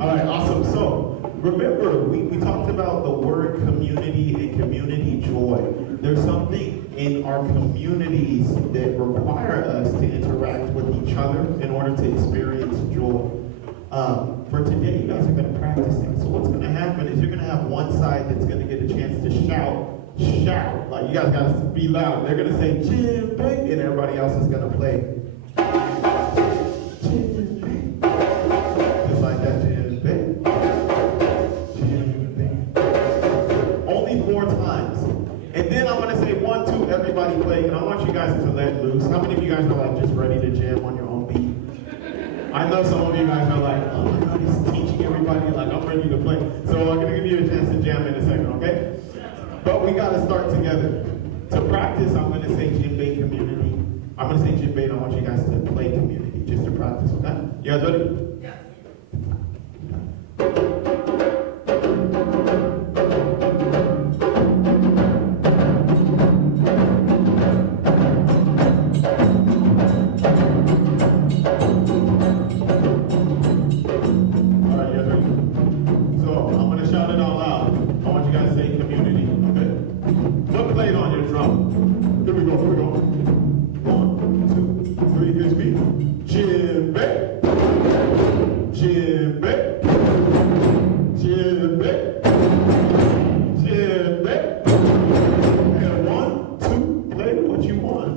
All right, awesome. So remember, we talked about the word community and community joy. There's something in our communities that require us to interact with each other in order to experience joy. For today, you guys are going to practice it. So what's going to happen is you're going to have one side that's going to get a chance to shout. Like you guys gotta be loud. They're gonna say Jim Bay, and everybody else is gonna play Jim Bay. Just like that, Jim Bay. Jim Bay. Only 4 times. And then I'm gonna say 1, 2, everybody play, and I want you guys to let loose. How many of you guys are just ready to jam on your own beat? I know some of you guys are like, oh my God, he's teaching everybody, I'm ready to play. So I'm gonna give you a chance to jam in a second, okay? But we got to start together. To practice, I'm going to say Jim Bay Community. I'm going to say djembe, and I want you guys to play community, just to practice, okay? You guys ready? Yes. All right, you guys ready? So I'm going to shout it out loud. I want you guys to say community, okay? What played on your drum? Here we go, here we go. 1, 2, 3, here's me. Djembe. Djembe. Djembe. Djembe. And 1, 2, play what you want.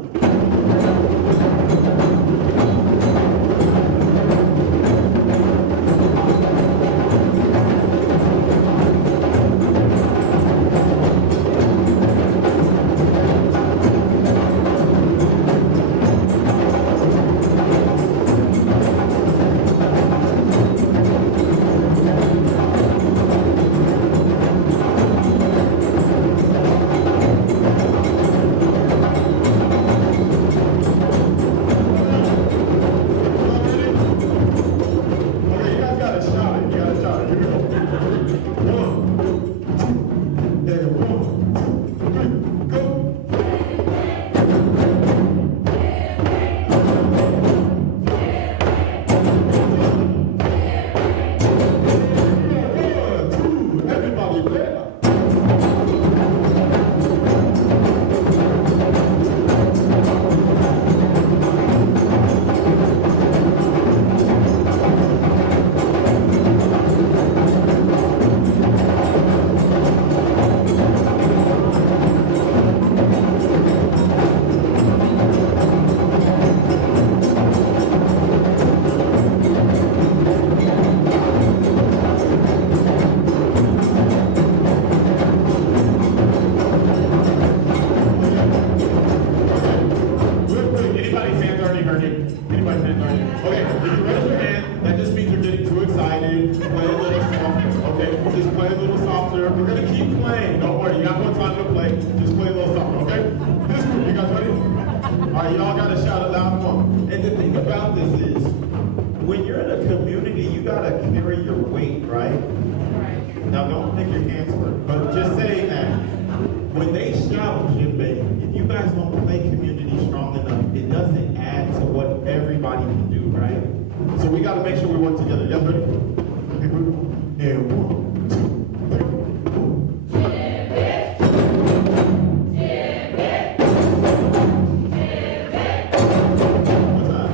Okay, you guys gotta shout it. You gotta shout it. Here we go. 1, 2, and 1, 2, 3, go. One, two, everybody play. Real quick, anybody's hands already hurting? Anybody's hands already hurting? Okay, if you raise your hand, that just means you're getting too excited. Play a little softer, okay? Just play a little softer. We're gonna keep playing. Don't worry, you got more time to play. Just play a little softer, okay? This group, you guys ready? All right, y'all gotta shout it loud for 'em. And the thing about this is, when you're in a community, you gotta carry your weight, right? Now, don't make your hands hurt, but just saying that, when they shout djembe, if you guys don't play community strong enough, it doesn't add to what everybody can do, right? So we gotta make sure we work together. Y'all ready? Okay, good. And 1, 2, 3, go. One time.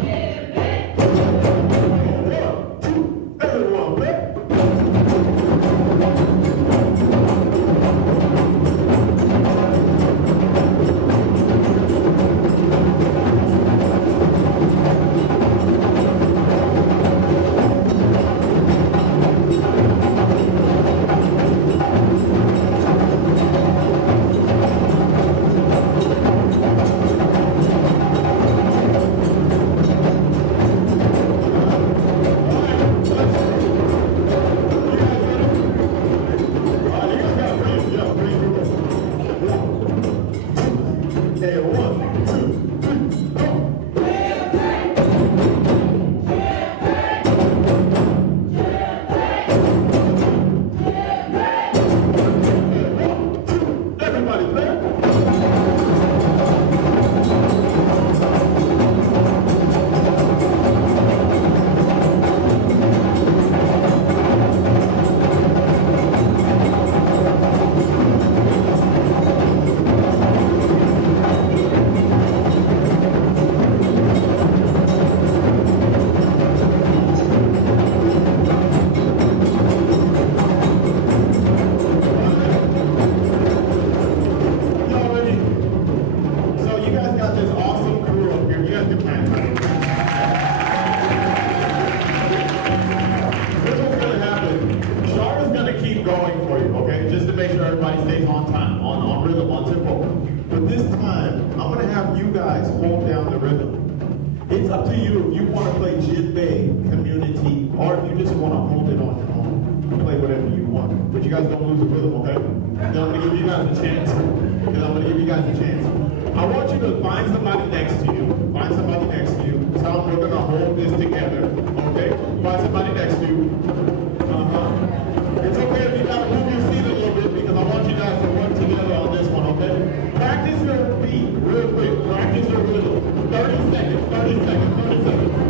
1, 2, everyone, play. It's up to you if you want to play djembe community or if you just want to hold it on your own. Play whatever you want. But you guys don't lose the rhythm, okay? Then I'm going to give you guys a chance. I want you to find somebody next to you. find somebody next to you. Tell them we're gonna hold this together, okay? Find somebody next to you. It's okay if you gotta move your seat a little bit because I want you guys to work together on this one, okay? Practice your feet real quick. Practice your rhythm. 30 seconds, 30 seconds, 30 seconds.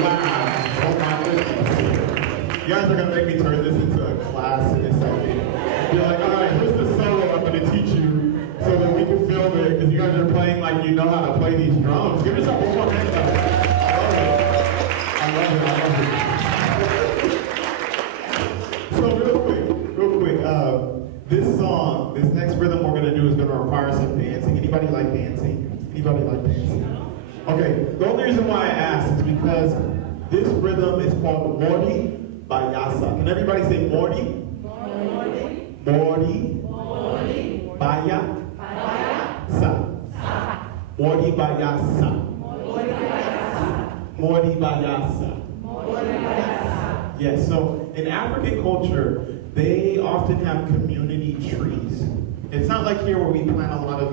Wow. Oh my goodness. You guys are gonna make me turn this into a class in a second. You're like, all right, here's the solo I'm gonna teach you so that we can film it, because you guys are playing like you know how to play these drums. Give yourself one more hand clap. I love it. I love it. So real quick, this song, this next rhythm we're gonna do is gonna require some dancing. Anybody like dancing? Anybody like dancing? Okay, the only reason why I asked is because this rhythm is called Mordi by Yasa. Can everybody say Mordi? Mordi. Mordi. Mordi. Baya. Sa. Mordi by Yasa. Mordi by Yasa. Yes, so in African culture, they often have community trees. It's not like here where we plant a lot of,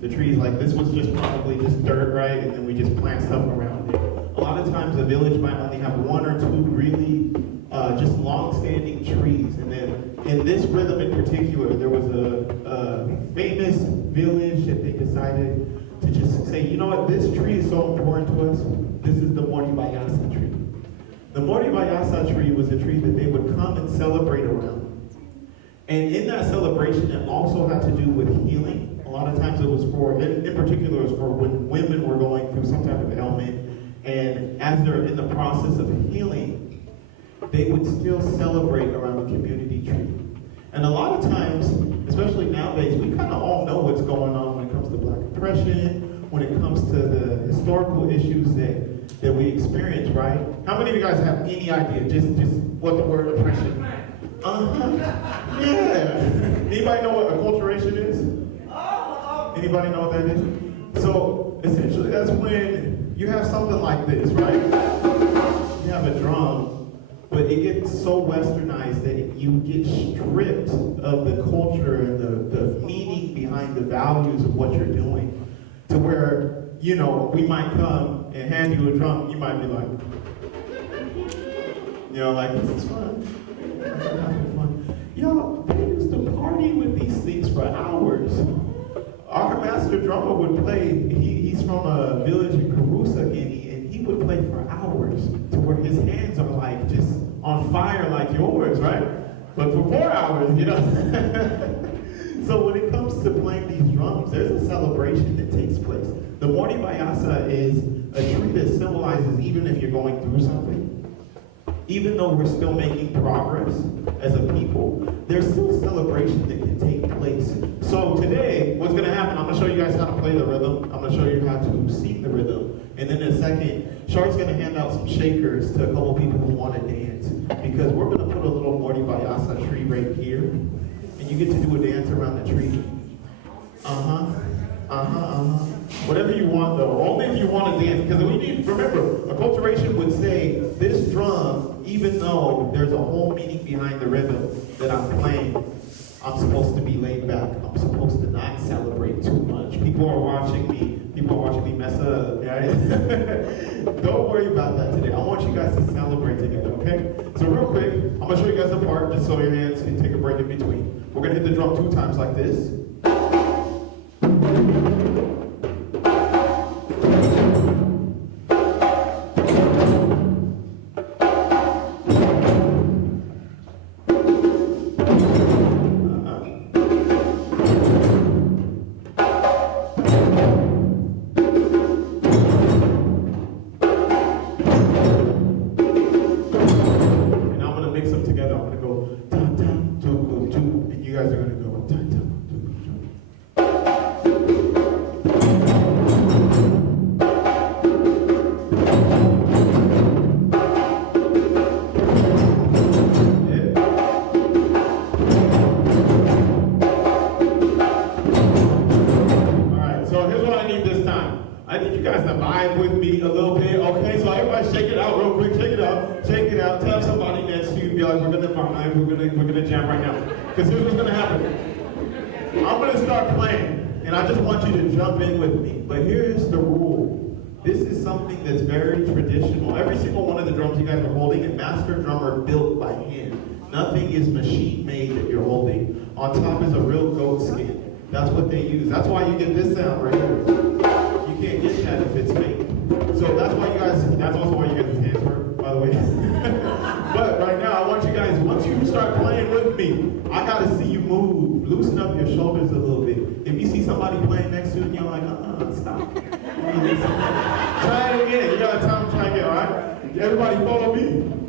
the trees. Like this was just probably just dirt, right? And then we just plant stuff around it. A lot of times a village might only have one or two really just long-standing trees. And then in this rhythm in particular, there was a famous village that they decided to just say, you know what, this tree is so important to us. This is the Mordi Bayasa tree. The Mordi Bayasa tree was a tree that they would come and celebrate around. And in that celebration, it also had to do with healing. A lot of times it was in particular, it was for when women were going through some type of ailment. And as they're in the process of healing, they would still celebrate around the community tree. And a lot of times, especially nowadays, we kind of all know what's going on when it comes to Black oppression, when it comes to the historical issues that we experience, right? How many of you guys have any idea just what the word oppression? Yeah. Anybody know what acculturation is? Anybody know what that is? So essentially that's when you have something like this, right? You have a drum, but it gets so westernized that you get stripped of the culture and the meaning behind the values of what you're doing. To where, we might come and hand you a drum, you might be like, this is fun. Yo, they used to party with these things for hours. Our master drummer would play, he's from a village in Karusa, Guinea, and he would play for hours to where his hands are like just on fire like yours, right? But for 4 hours, So when it comes to playing these drums, there's a celebration that takes place. The Mordi Bayasa is a tree that symbolizes even if you're going through something, even though we're still making progress as a people, there's still celebration that can take place. So today, what's gonna happen, I'm gonna show you guys how to play the rhythm. I'm gonna show you how to sing the rhythm. And then in a second, Shark's gonna hand out some shakers to a couple people who wanna dance. Because we're gonna put a little Mordi Bayasa tree right here. And you get to do a dance around the tree. Whatever you want though, only if you want to dance. Because we need, remember, acculturation would say, this drum, even though there's a whole meaning behind the rhythm that I'm playing, I'm supposed to be laid back. I'm supposed to not celebrate too much. People are watching me mess up, right? Don't worry about that today. I want you guys to celebrate together, okay? So real quick, I'm gonna show you guys the part, just so your hands can take a break in between. We're gonna hit the drum 2 times like this. Because here's what's gonna happen. I'm gonna start playing, and I just want you to jump in with me. But here's the rule. This is something that's very traditional. Every single one of the drums you guys are holding, a master drummer built by hand. Nothing is machine made that you're holding. On top is a real goat skin. That's what they use. That's why you get this sound right here. You can't get that if it's fake. So that's also why you guys' hands your shoulders a little bit. If you see somebody playing next to you and you're like, stop. Try it again. You got time to try again, all right? Everybody follow me.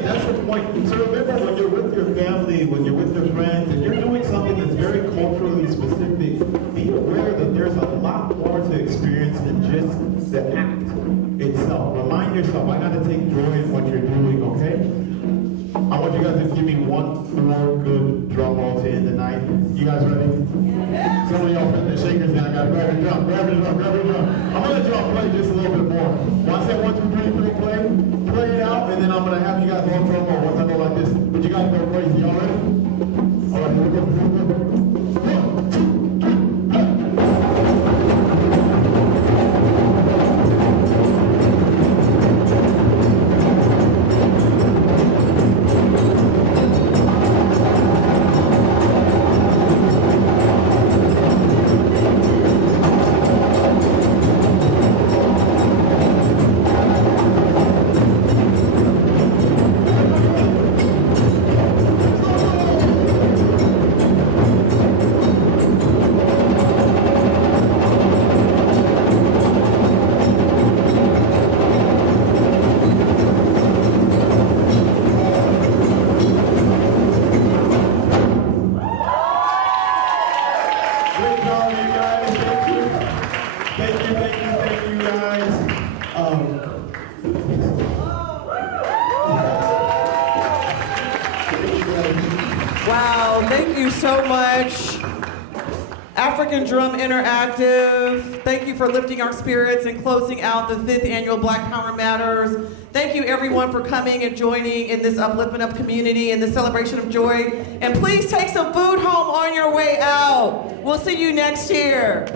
That's the point. So remember, when you're with your family, when you're with your friends, and you're doing something that's very culturally specific, be aware that there's a lot more to experience than just the act itself. Remind yourself, I got to take joy in what you're doing, okay? I want you guys to give me one more good drum roll to end the night. You guys ready? Yeah. Some of y'all putting the shakers down. Got to grab your drum, grab your drum, grab your drum. I'm going to let y'all play just a little bit more. Once I say 1, 2, 3, play it out, and then I'm going to have you guys all drum roll once I go like this. But you guys go crazy. Y'all ready? All right, here we go. Here we go. 1, 2, 3, hey. Wow, thank you so much. African Drum Interactive, thank you for lifting our spirits and closing out the 5th annual Black Power Matters. Thank you everyone for coming and joining in this upliftment of community and the celebration of joy. And please take some food home on your way out. We'll see you next year.